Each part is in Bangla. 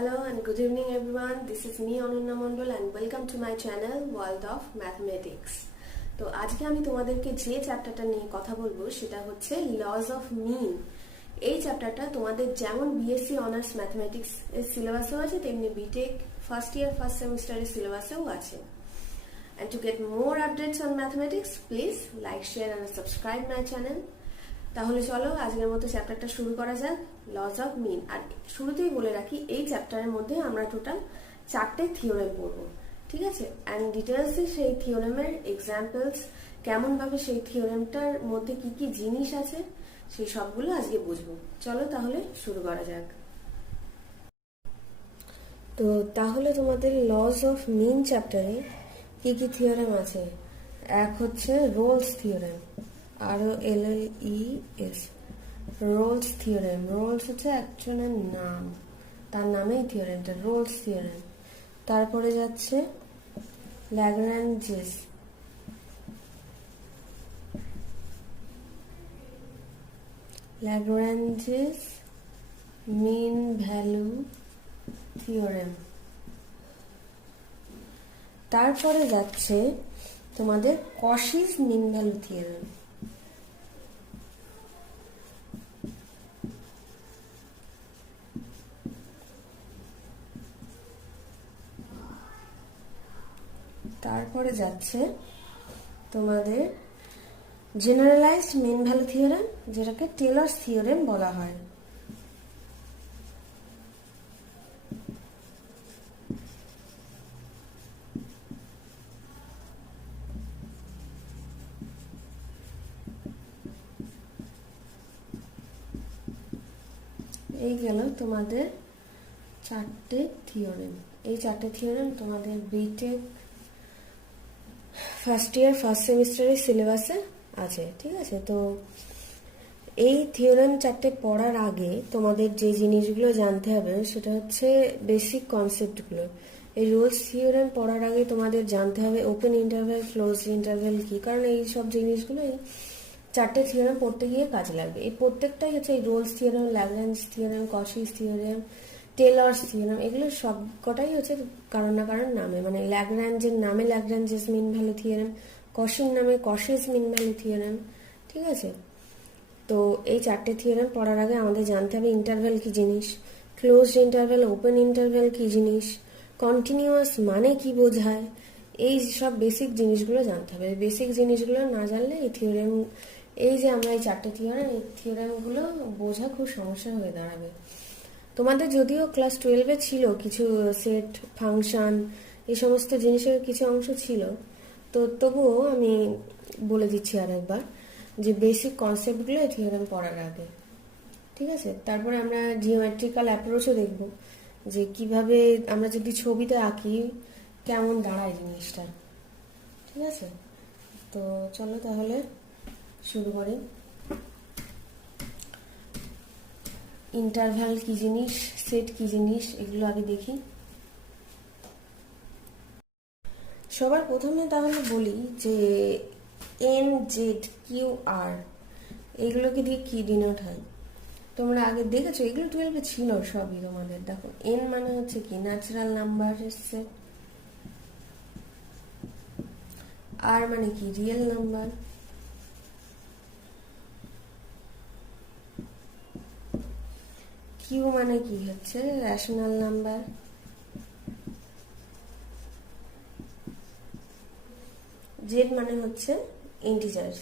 Hello and good evening everyone. This is me Ananya Mondol and welcome to my channel World of Mathematics. তো আজকে আমি তোমাদেরকে যে চ্যাপ্টারটা নিয়ে কথা বলবো সেটা হচ্ছে লজ অফ মিন। এই চ্যাপ্টারটা তোমাদের যেমন বিএসসি অনার্স ম্যাথমেটিক্স এর সিলেবাসেও আছে তেমনি বিটেক ফার্স্ট ইয়ার ফার্স্ট সেমিস্টারের সিলেবাসেও আছে। And to get more updates on mathematics, please like, share and subscribe my channel. তাহলে চলো আজকের মতো চ্যাপ্টারটা শুরু করা যাক, লজ অফ মিন। আর শুরুতেই বলে রাখি এই চ্যাপ্টারের মধ্যে আমরা টোটাল 4টে থিওরেম পড়বো, ঠিক আছে? অ্যান্ড ডিটেলসে সেই থিওরেমের এক্সাম্পলস, কেমনভাবে সেই থিওরেমটার মধ্যে কি কি জিনিস আছে সেই সবগুলো আজকে বুঝবো। চলো তাহলে শুরু করা যাক। তো তাহলে তোমাদের লজ অফ মিন চ্যাপ্টারে কি কি থিওরেম আছে? এক হচ্ছে Rolle's theorem, ROLLES, Rolle's theorem. Rolle's হচ্ছে একজনের নাম, তার নামেই থিওরেমটা, রোলস থিওরেম। তারপরে যাচ্ছে ল্যাগ্রাঞ্জেস মিন ভ্যালু থিওরেম। তারপরে যাচ্ছে তোমাদের কশিস মিন ভ্যালু থিওরেম। তারপরে যাচ্ছে তোমাদের জেনারেলাইজড মিন ভ্যালু থিওরেম, যেটাকে টেলর্স থিওরেম বলা হয়। এই গেল তোমাদের 4টে থিওরেম। এই 4টে থিওরেম তোমাদের বিটেক ফার্স্ট ইয়ার ফার্স্ট সেমিস্টারের সিলেবাসে আছে, ঠিক আছে? তো এই থিওরেম 4টে পড়ার আগে তোমাদের যে জিনিসগুলো জানতে হবে সেটা হচ্ছে বেসিক কনসেপ্টগুলো। এই রোলস থিওরেম পড়ার আগে তোমাদের জানতে হবে ওপেন ইন্টারভ্যাল, ক্লোজ ইন্টারভ্যাল কি, কারণ এই সব জিনিসগুলো এই 4টে থিওরেম পড়তে গিয়ে কাজে লাগবে। এই প্রত্যেকটাই হচ্ছে এই Rolle's theorem, Lagrange theorem, Cauchy's theorem, Taylor's theorem, এগুলো সব কটাই হচ্ছে কারণ না কারণ নামে, মানে ল্যাগ্রাঞ্জের নামে ল্যাগ্রাঞ্জেস মিন ভ্যালু থিওরেম, কশির নামে কশিস মিন ভ্যালু থিওরেম, ঠিক আছে? তো এই 4টে থিওরেম পড়ার আগে আমাদের জানতে হবে ইন্টারভ্যাল কি জিনিস, ক্লোজড ইন্টারভ্যাল, ওপেন ইন্টারভ্যাল কি জিনিস, কন্টিনিউয়াস মানে কি বোঝায়, এই সব বেসিক জিনিসগুলো জানতে হবে। বেসিক জিনিসগুলো না জানলে এই থিওরেম, এই যে আমরা এই 4টে থিওরেম, এই থিওরেমগুলো বোঝা খুব সমস্যা হয়ে দাঁড়াবে। তোমাদের যদিও ক্লাস 12-এ ছিল কিছু সেট, ফাংশন, এই সমস্ত জিনিসের কিছু অংশ ছিল, তো তবুও আমি বলে দিচ্ছি আর একবার যে বেসিক কনসেপ্টগুলো এই থিওরেম পড়ার আগে, ঠিক আছে? তারপরে আমরা জিওমেট্রিক্যাল অ্যাপ্রোচও দেখব, যে কিভাবে আমরা যদি ছবিতে আঁকি কেমন দাঁড়ায় জিনিসটা, ঠিক আছে? তো চলো তাহলে শুরু করি। ইন্টারভ্যাল কি জিনিস, সেট কি জিনিস, এগুলো আগে দেখি। সবার প্রথমে তাহলে বলি যে এন, জেড, কিউ, আর এগুলোকে দিয়ে কি ডিনোট হয়? তোমরা আগে দেখেছো, এগুলো 12-এ ছিল সবই তোমাদের। দেখো, এন মানে হচ্ছে কি ন্যাচারাল নাম্বারের সেট, আর মানে কি রিয়েল নাম্বার, কিউ মানে কি হচ্ছে রেশনাল নাম্বার, জেড মানে হচ্ছে ইন্টিজার।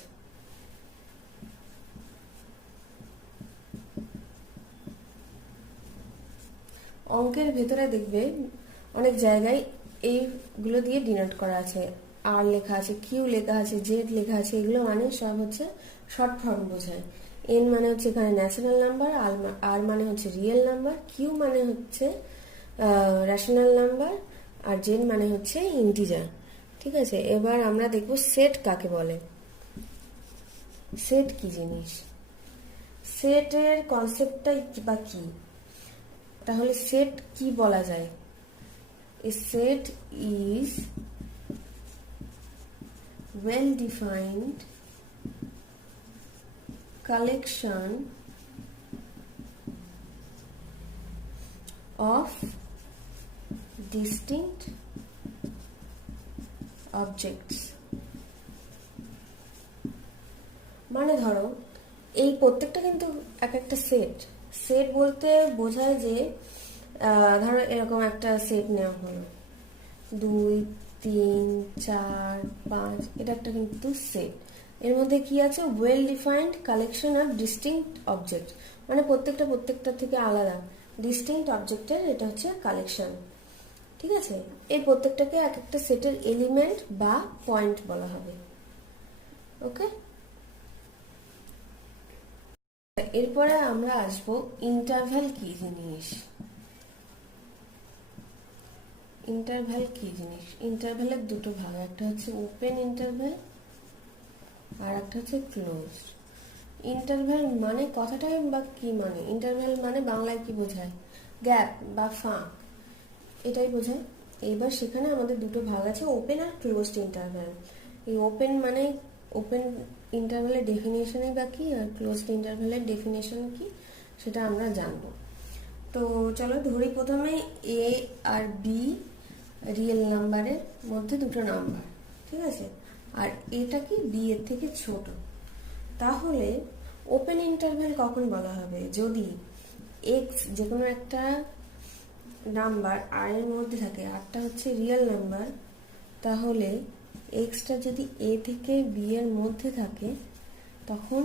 অঙ্কের ভেতরে দেখবে অনেক জায়গায় এইগুলো দিয়ে ডিনোট করা আছে, আর লেখা আছে, কিউ লেখা আছে, জেড লেখা আছে, এগুলো মানে সব হচ্ছে শর্ট ফর্ম বোঝায়। এন মানে হচ্ছে এখানে ন্যাচারাল নাম্বার, আর মানে হচ্ছে রিয়েল নাম্বার, কিউ মানে হচ্ছে রেশনাল নাম্বার, আর জেড মানে হচ্ছে ইন্টিজার, ঠিক আছে? এবার আমরা দেখব সেট কাকে বলে। সেট কি জিনিস, সেটের কনসেপ্টটাই বা কি? তাহলে সেট কি বলা যায়? A set is well defined collection of distinct objects. মানে ধরো এই প্রত্যেকটা কিন্তু এক একটা সেট। সেট বলতে বোঝায় যে ধরো এরকম একটা সেট নেওয়া হলো, 2 3 4 5, এটা একটা কিন্তু সেট। এর মধ্যে কি আছে? Well defined collection of distinct object, মানে প্রত্যেকটা থেকে আলাদা ডিস্টিংক্ট অবজেক্টের এটা হচ্ছে কালেকশন। ঠিক আছে, এই প্রত্যেকটাকে এক একটা সেটের এলিমেন্ট বা পয়েন্ট বলা হবে। ওকে, এরপরে আমরা আসবো ইন্টারভ্যাল কি জিনিস। ইন্টারভ্যাল কি জিনিস? ইন্টারভ্যালের দুটো ভাগ, একটা হচ্ছে ওপেন ইন্টারভ্যাল আর একটা হচ্ছে ক্লোজ ইন্টারভ্যাল। মানে কথাটাই বা কি মানে? ইন্টারভ্যাল মানে বাংলায় কি বোঝায়? গ্যাপ বা ফাঁক, এটাই বোঝায়। এবার সেখানে আমাদের দুটো ভাগ আছে, ওপেন আর ক্লোজড ইন্টারভ্যাল। এই ওপেন মানে ওপেন ইন্টারভ্যালের ডেফিনেশনই বা কি, আর ক্লোজড ইন্টারভ্যালের ডেফিনেশন কি সেটা আমরা জানবো। তো চলো ধরি প্রথমে এ আর বি রিয়েল নাম্বারের মধ্যে দুটো নাম্বার, ঠিক আছে, আর এটা কি বি এর থেকে ছোট। তাহলে ওপেন ইন্টারভ্যাল কখন বলা হবে? যদি এক্স যে কোনো একটা নাম্বার আর এর মধ্যে থাকে, আরটা হচ্ছে রিয়েল নাম্বার, তাহলে এক্সটা যদি এ থেকে বি এর মধ্যে থাকে তখন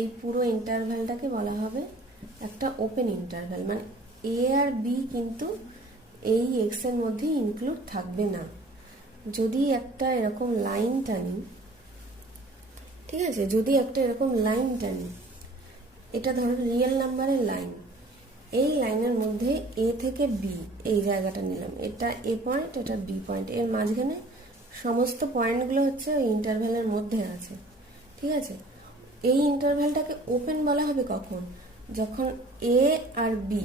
এই পুরো ইন্টারভ্যালটাকে বলা হবে একটা ওপেন ইন্টারভ্যাল। মানে এ আর বি কিন্তু এই এক্স এর মধ্যে ইনক্লুড থাকবে না। যদি একটা এরকম লাইন টানি, ঠিক আছে, যদি একটা এরকম লাইন টানি, এটা ধরো রিয়েল নাম্বারের লাইন, এই লাইনের মধ্যে এ থেকে বি এই জায়গাটা নিলাম, এটা এ পয়েন্ট, এটা বি পয়েন্ট, এর মাঝখানে সমস্ত পয়েন্টগুলো হচ্ছে ওই ইন্টারভ্যালের মধ্যে আছে। ঠিক আছে, এই ইন্টারভ্যালটাকে ওপেন বলা হবে কখন? যখন এ আর বি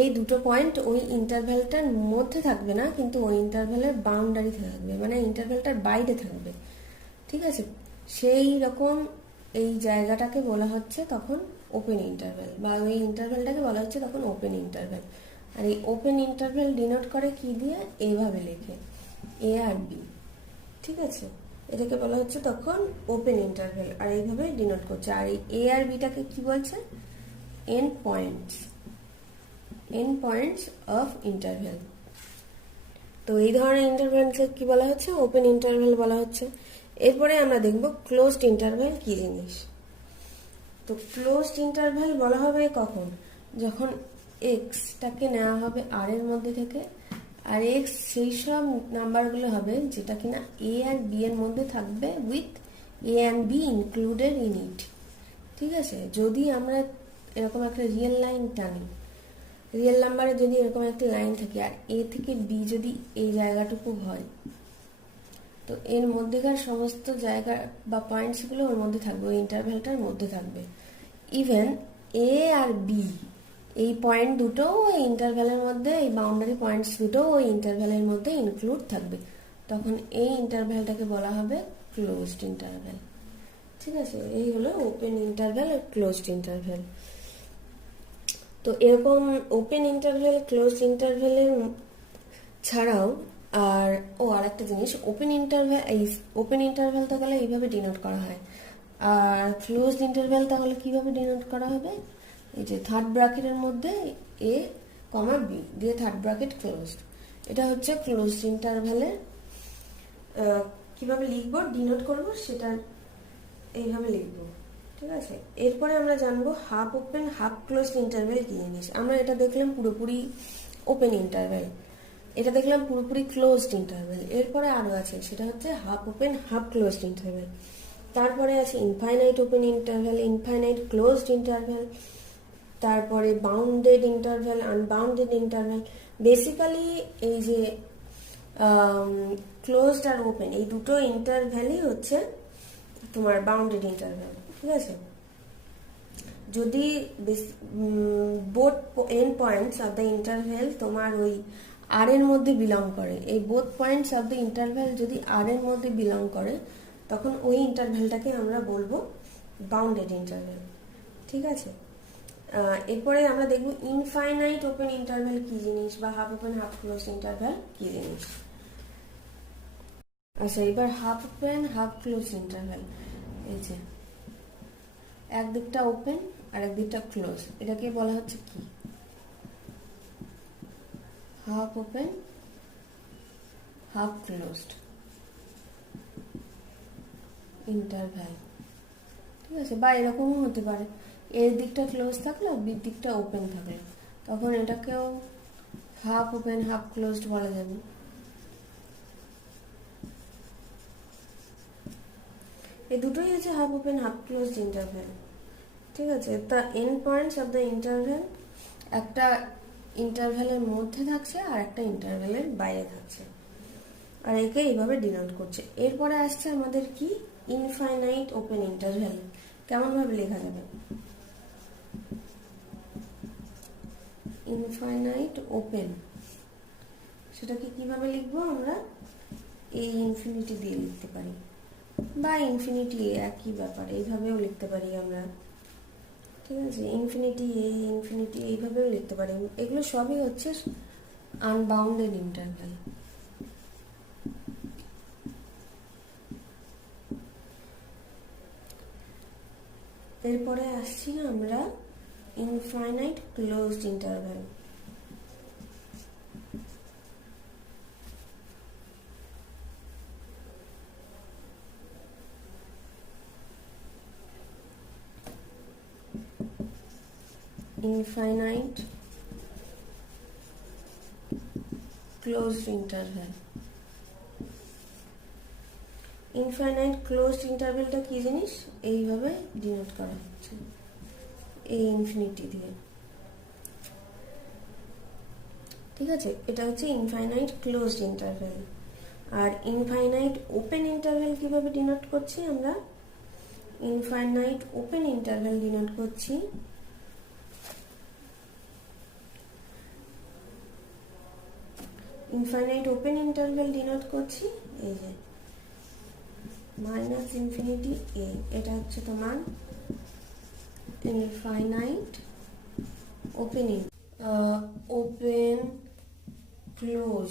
এই দুটো পয়েন্ট ওই ইন্টারভ্যালটার মধ্যে থাকবে না, কিন্তু ওই ইন্টারভ্যালের বাউন্ডারিতে থাকবে, মানে ইন্টারভ্যালটার বাইরে থাকবে। ঠিক আছে, সেই রকম এই জায়গাটাকে বলা হচ্ছে তখন ওপেন ইন্টারভ্যাল, বা ওই ইন্টারভ্যালটাকে বলা হচ্ছে তখন ওপেন ইন্টারভ্যাল। আর এই ওপেন ইন্টারভ্যাল ডিনোট করে কি দিয়ে? এইভাবে লেখে, এ আর বি। ঠিক আছে, এটাকে বলা হচ্ছে তখন ওপেন ইন্টারভ্যাল, আর এইভাবে ডিনোট করছে। আর এই এ আর বিটাকে কি বলছে? And points, and points of interval. তো এই ধরনের ইন্টারভ্যালকে কি বলা হচ্ছে? ওপেন ইন্টারভ্যাল বলা হচ্ছে। এরপরে আমরা দেখব ক্লোজড ইন্টারভ্যাল কি জিনিস। তো ক্লোজড ইন্টারভ্যাল বলা হবে কখন? যখন এক্সটাকে নেওয়া হবে আর এর মধ্যে থেকে, আর এক্স সেই সব নাম্বারগুলো হবে যেটা কিনা এ আর বি এর মধ্যে থাকবে with a and B included in it. ঠিক আছে, যদি আমরা এরকম একটা রিয়েল লাইন টানি, রিয়েল নাম্বারে যদি এরকম একটা লাইন থাকে আর এ থেকে বি যদি এই জায়গাটুকু হয়, তো এর মধ্যেকার সমস্ত জায়গা বা পয়েন্টসগুলো ওর মধ্যে থাকবে, ওই ইন্টারভ্যালটার মধ্যে থাকবে। ইভেন এ আর বি এই পয়েন্ট দুটো ওই ইন্টারভ্যালের মধ্যে, এই বাউন্ডারি পয়েন্টস দুটো ওই ইন্টারভ্যালের মধ্যে ইনক্লুড থাকবে, তখন এই ইন্টারভ্যালটাকে বলা হবে ক্লোজড ইন্টারভ্যাল। ঠিক আছে, এই হলো ওপেন ইন্টারভ্যাল আর ক্লোজড ইন্টারভ্যাল। তো এরকম ওপেন ইন্টারভ্যাল, ক্লোজড ইন্টারভ্যালের ছাড়াও আর একটা জিনিস, ওপেন ইন্টারভ্যাল, এই ওপেন ইন্টারভ্যাল তাহলে এইভাবে ডিনোট করা হয়, আর ক্লোজড ইন্টারভ্যাল তাহলে কিভাবে ডিনোট করা হবে? এই যে থার্ড ব্র্যাকেটের মধ্যে এ কমা বি দিয়ে থার্ড ব্র্যাকেট ক্লোজড, এটা হচ্ছে ক্লোজড ইন্টারভ্যালের কিভাবে লিখবো, ডিনোট করব, সেটা এইভাবে লিখবো। ঠিক আছে, এরপরে আমরা জানবো half open half closed interval কি জিনিস। আমরা এটা দেখলাম পুরোপুরি ওপেন ইন্টারভ্যাল, এটা দেখলাম পুরোপুরি ক্লোজড ইন্টারভ্যাল। এরপরে আরো আছে, সেটা হচ্ছে half open half closed interval. তারপরে আছে infinite open interval, infinite closed interval, তারপরে bounded interval, unbounded interval. Basically এই যে ক্লোজড আর ওপেন এই দুটো ইন্টারভ্যালই হচ্ছে তোমার বাউন্ডেড ইন্টারভ্যাল। ঠিক আছে, যদি both and points of the interval তোমার ওই আর এর মধ্যে বিলং করে, এই both points of the interval যদি আর এর মধ্যে বিলং করে, তখন ওই ইন্টারভ্যালটাকে আমরা বলবো বাউন্ডেড ইন্টারভ্যাল। ঠিক আছে, এরপরে আমরা দেখব ইনফাইনাইট ওপেন ইন্টারভ্যাল কি জিনিস বা half open half close interval কি জিনিস। আচ্ছা, এবার half open half close interval, এই যে একদিকটা ওপেন আর একদিকটা ক্লোজ, এটাকে বলা হচ্ছে কি half open half closed interval. ঠিক আছে, বা এরকমও হতে পারে, এর দিকটা ক্লোজ থাকলো বির দিকটা ওপেন থাকলো, তখন এটাকেও হাফ ওপেন হাফ ক্লোজড বলা যাবে। এই দুটোই হচ্ছে half open half closed interval. ঠিক আছে, the end points of the interval, একটা ইন্টারভ্যালের মধ্যে থাকছে আর একটা ইন্টারভ্যালের বাইরে থাকছে, আর একে এইভাবে ডিনোট করছে। এরপরে আসছে আমাদের কি ইনফাইনাইট ওপেন ইন্টারভ্যাল। কেমন ভাবে লেখা যাবে? ইনফাইনাইট ওপেন, সেটাকে কিভাবে লিখবো আমরা? এই ইনফিনিটি দিয়ে লিখতে পারি, বা ইনফিনিটি একই ব্যাপার, এইভাবেও লিখতে পারি আমরা। ঠিক আছে, ইনফিনিটি এইভাবেও লিখতে পারি। এগুলো সবই হচ্ছে আনবাউন্ডেড ইন্টারভ্যাল। এরপরে আসছি আমরা infinite closed interval. infinite closed interval। Infinite closed ইন্টারভ্যালটা কি জিনিস? এইভাবে ডিনোট করা হচ্ছে এই ইনফিনিটি দিয়ে। ঠিক আছে, এটা হচ্ছে ইনফাইনাইট ক্লোজড ইন্টারভ্যাল। আর ইনফাইনাইট ওপেন ইন্টারভ্যাল কিভাবে ডিনোট করছি আমরা? ইনফাইনাইট ওপেন ইন্টারভ্যাল ডিনোট করছি ইনফাইনাইট ওপেন ইন্টারভ্যাল ডিনোট করছি এই যে মাইনাস ইনফিনিটি এ, এটা হচ্ছে তোমার infinite open open close,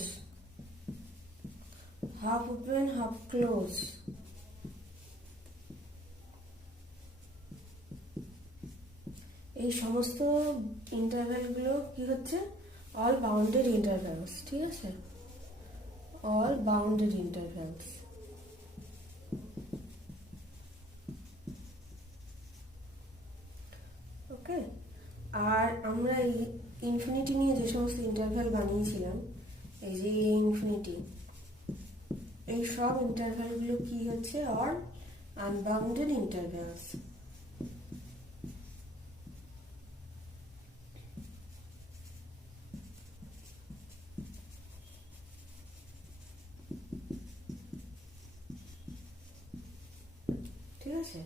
half open half close. এই সমস্ত ইন্টারভ্যালগুলো কি হচ্ছে? All bounded intervals. ঠিক আছে, অল বাউন্ডেড ইন্টারভ্যালস। ওকে, আর আমরা এই ইনফিনিটি নিয়ে যে সমস্ত ইন্টারভ্যাল বানিয়েছিলাম, এই যে ইনফিনিটি, এই সব ইন্টারভ্যালগুলো কি হচ্ছে? All unbounded intervals. ঠিক আছে,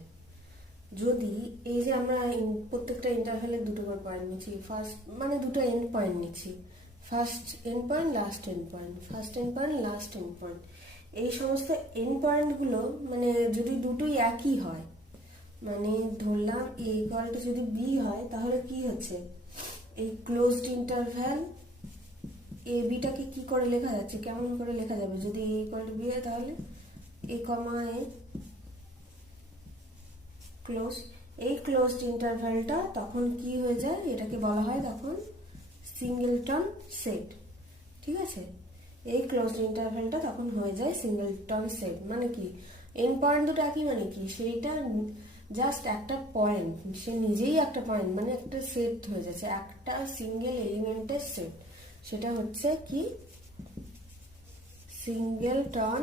যদি এই যে আমরা প্রত্যেকটা ইন্টারভ্যালে দুটো করে পয়েন্ট নিচ্ছি, ফার্স্ট মানে দুটো এন্ড পয়েন্ট নিচ্ছি, first end point last end point, first end point last end point, এই সমস্ত এন্ড পয়েন্টগুলো মানে যদি দুটোই একই হয়, মানে ধরলাম এ ইকুয়ালটা যদি বি হয়, তাহলে কি হচ্ছে? এই ক্লোজড ইন্টারভ্যাল এ বিটাকে কি করে লেখা যাচ্ছে? কেমন করে লেখা যাবে? যদি এ ইকুয়াল টু বি হয়, তাহলে এ কমা এ ক্লোজ। এই ক্লোজড ইন্টারভ্যালটা তখন কি হয়ে যায়? এটাকে বলা হয় তখন সিঙ্গেলটন সেট। ঠিক আছে, এই ক্লোজড ইন্টারভ্যালটা তখন হয়ে যায় সিঙ্গেলটন সেট। মানে কি? এন্ড পয়েন্ট দুটো একই, মানে কি? সেইটা জাস্ট একটা পয়েন্ট, সে নিজেই একটা পয়েন্ট, মানে একটা সেট হয়ে যাচ্ছে, একটা সিঙ্গেল এলিমেন্টের সেট। সেটা হচ্ছে কি? সিঙ্গেলটন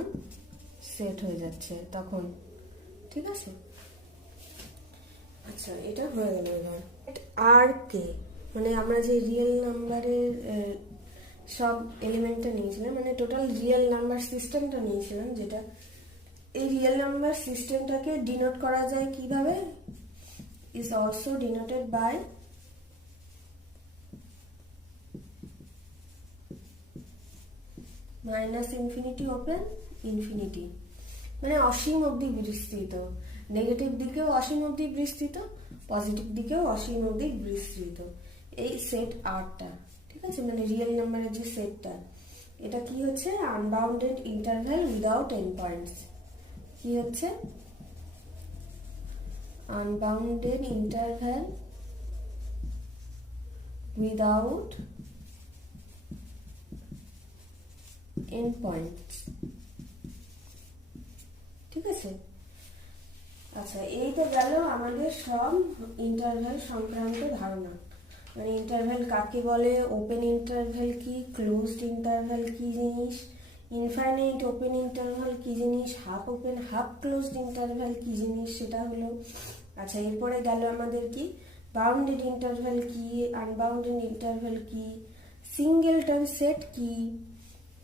সেট হয়ে যাচ্ছে তখন। ঠিক আছে, আচ্ছা এটা হয়ে গেল। এবার আর কে, মানে আমরা যে রিয়েল নাম্বারের সব এলিমেন্টটা নিয়েছিলাম, মানে টোটাল রিয়েল নাম্বার সিস্টেমটা নিয়েছিলাম, যেটা এই রিয়েল নাম্বার সিস্টেমটাকে ডিনোট করা যায় কিভাবে? Is also denoted by minus infinity open infinity, মানে অসীম অবধি বিস্তৃত, নেগেটিভ দিকেও অসীম অবধি বিস্তৃত, পজিটিভ দিকেও অসীম অবধি বিস্তৃত। এই সেট আরটা, ঠিক আছে, মানে রিয়েল নাম্বারের যে সেটটা, এটা কি হচ্ছে? Unbounded interval without and points. কি হচ্ছে? Unbounded interval without and points, ঠিক আছে। আচ্ছা, এই তো গেল আমাদের সব ইন্টারভ্যাল সংক্রান্ত ধারণা। মানে ইন্টারভ্যাল কাকে বলে, ওপেন ইন্টারভ্যাল কি, ক্লোজড ইন্টারভ্যাল কি জিনিস, ইনফাইনাইট ওপেন ইন্টারভ্যাল কি জিনিস, half open half closed interval কি জিনিস, সেটা হলো। আচ্ছা, এরপরে গেল আমাদের কি, বাউন্ডেড ইন্টারভ্যাল কি, আনবাউন্ডেড ইন্টারভ্যাল কি, সিঙ্গেলটন সেট কি,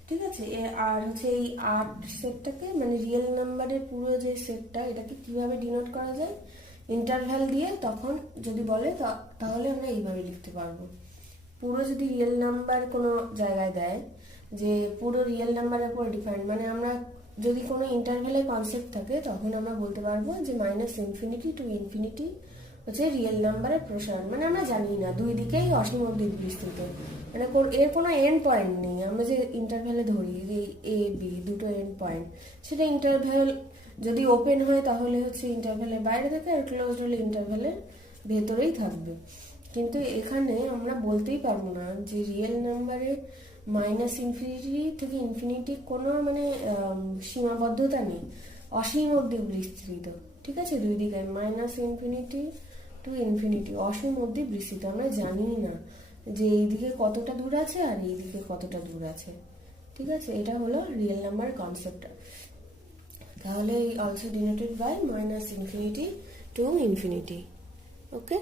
ঠিক আছে। আর হচ্ছে এই আর সেটটাকে, মানে রিয়েল নাম্বারের পুরো যে সেটটা, এটাকে কিভাবে ডিনোট করা যায় ইন্টারভ্যাল দিয়ে, তখন যদি বলে তাহলে আমরা এইভাবে লিখতে পারবো। পুরো যদি রিয়েল নাম্বার কোনো জায়গায় দেয় যে পুরো রিয়েল নাম্বারের উপর ডিফাইন্ড, মানে আমরা যদি কোনো ইন্টারভ্যালের কনসেপ্ট থাকে তখন আমরা বলতে পারবো যে -∞ to ইনফিনিটি হচ্ছে রিয়েল নাম্বারের প্রসারণ। মানে আমরা জানি না, দুই দিকেই অসীম অবধি বিস্তৃত, মানে এর কোনো এন্ড পয়েন্ট নেই। আমরা যে ইন্টারভ্যালে ধরি যে এ বি দুটো এন্ড পয়েন্ট, সেটা ইন্টারভ্যাল যদি ওপেন হয় তাহলে হচ্ছে ইন্টারভ্যালের বাইরে থাকে, আর ক্লোজড হলে ইন্টারভ্যালের ভেতরেই থাকবে। কিন্তু এখানে আমরা বলতেই পারবো না যে রিয়েল নাম্বারে -∞ থেকে ইনফিনিটি কোনো মানে সীমাবদ্ধতা নেই, অসীম অবধি বিস্তৃত, ঠিক আছে। দুই দিকে -∞ to ইনফিনিটি অসীম অবধি বিস্তৃত। আমরা জানি না যে এইদিকে কতটা দূর আছে আর এইদিকে কতটা দূর আছে, ঠিক আছে। এটা হলো রিয়েল নাম্বার কনসেপ্ট। তাহলে also denoted by -∞ to infinity, okay.